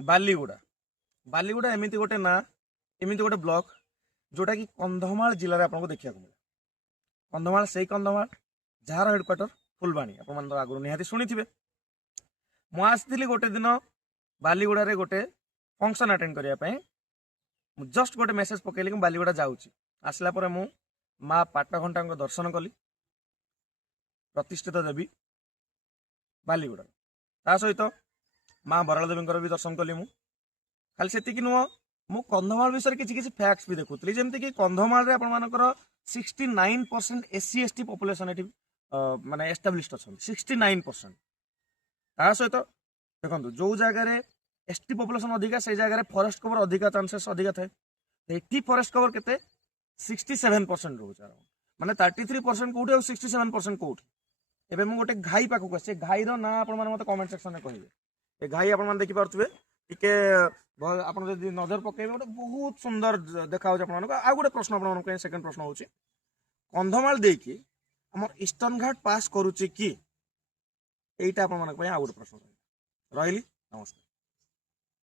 ବାଲିଗୁଡ଼ା ବାଲିଗୁଡ଼ା ଏମିତି ଗୋଟେ ନା, ଏମିତି ଗୋଟେ ବ୍ଲକ ଯୋଉଟା କି କନ୍ଧମାଳ ଜିଲ୍ଲାରେ ଆପଣଙ୍କୁ ଦେଖିବାକୁ ମିଳେ। କନ୍ଧମାଳ ସେଇ କନ୍ଧମାଳ ଯାହାର ହେଡକ୍ୱାର୍ଟର ଫୁଲବାଣୀ, ଆପଣମାନେ ତ ଆଗରୁ ନିହାତି ଶୁଣିଥିବେ। ମୁଁ ଆସିଥିଲି ଗୋଟେ ଦିନ ବାଲିଗୁଡ଼ାରେ ଗୋଟେ ଫଙ୍କସନ୍ ଆଟେଣ୍ଡ କରିବା ପାଇଁ। ମୁଁ ଜଷ୍ଟ ଗୋଟେ ମେସେଜ ପକେଇଲି କି ମୁଁ ବାଲିଗୁଡ଼ା ଯାଉଛି। ଆସିଲା ପରେ ମୁଁ ମା ପାଟଘଣ୍ଟାଙ୍କ ଦର୍ଶନ କଲି, ପ୍ରତିଷ୍ଠିତ ଦେବୀ ବାଲିଗୁଡ଼ା। ତା ସହିତ ମା ବରାଳ ଦେବୀଙ୍କର ବି ଦର୍ଶନ କଲି। ମୁଁ ଖାଲି ସେତିକି ନୁହଁ, ମୁଁ କନ୍ଧମାଳ ବିଷୟରେ କିଛି କିଛି ଫ୍ୟାକ୍ଟସ ବି ଦେଖୁଥିଲି, ଯେମିତିକି କନ୍ଧମାଳରେ ଆପଣମାନଙ୍କର 69% SC ST ପପୁଲେସନ ଏଠି ମାନେ ଏଷ୍ଟାବ୍ଲିଶ୍ଡ ଅଛନ୍ତି, 69%। ତା ସହିତ ଦେଖନ୍ତୁ, ଯୋଉ ଜାଗାରେ ST ପପୁଲେସନ ଅଧିକା ସେଇ ଜାଗାରେ ଫରେଷ୍ଟ କଭର ଅଧିକା ଚାନ୍ସେସ୍ ଅଧିକା ଥାଏ। ଏଠି ଫରେଷ୍ଟ କଭର କେତେ? 67% ରହୁଛି। ମାନେ 33% କୋଉଠି ଆଉ 67% କୋଉଠି? ଏବେ ମୁଁ ଗୋଟେ ଘାଇ ପାଖକୁ ଆସିଛି। ଘାଇର ନାଁ ଆପଣମାନେ ମତେ କମେଣ୍ଟ ସେକ୍ସନରେ କହିବେ। ଏ ଘାଇ ଆପଣମାନେ ଦେଖିପାରୁଥିବେ, ଟିକେ ଆପଣ ଯଦି ନଜର ପକେଇବେ ଗୋଟେ ବହୁତ ସୁନ୍ଦର ଦେଖାଯାଉଛି ଆପଣମାନଙ୍କୁ। ଆଉ ଗୋଟେ ପ୍ରଶ୍ନ ଆପଣମାନଙ୍କ ପାଇଁ, ସେକେଣ୍ଡ ପ୍ରଶ୍ନ ହଉଛି, କନ୍ଧମାଳ ଦେଇକି ଆମର ଇଷ୍ଟର୍ଣ୍ଣ ଘାଟ ପାସ୍ କରୁଛି କି? এইটা ଆପଣମାନଙ୍କ ପାଇଁ ଆଉ ଗୋଟେ ପ୍ରଶ୍ନ ରହିଲି। ନମସ୍କାର।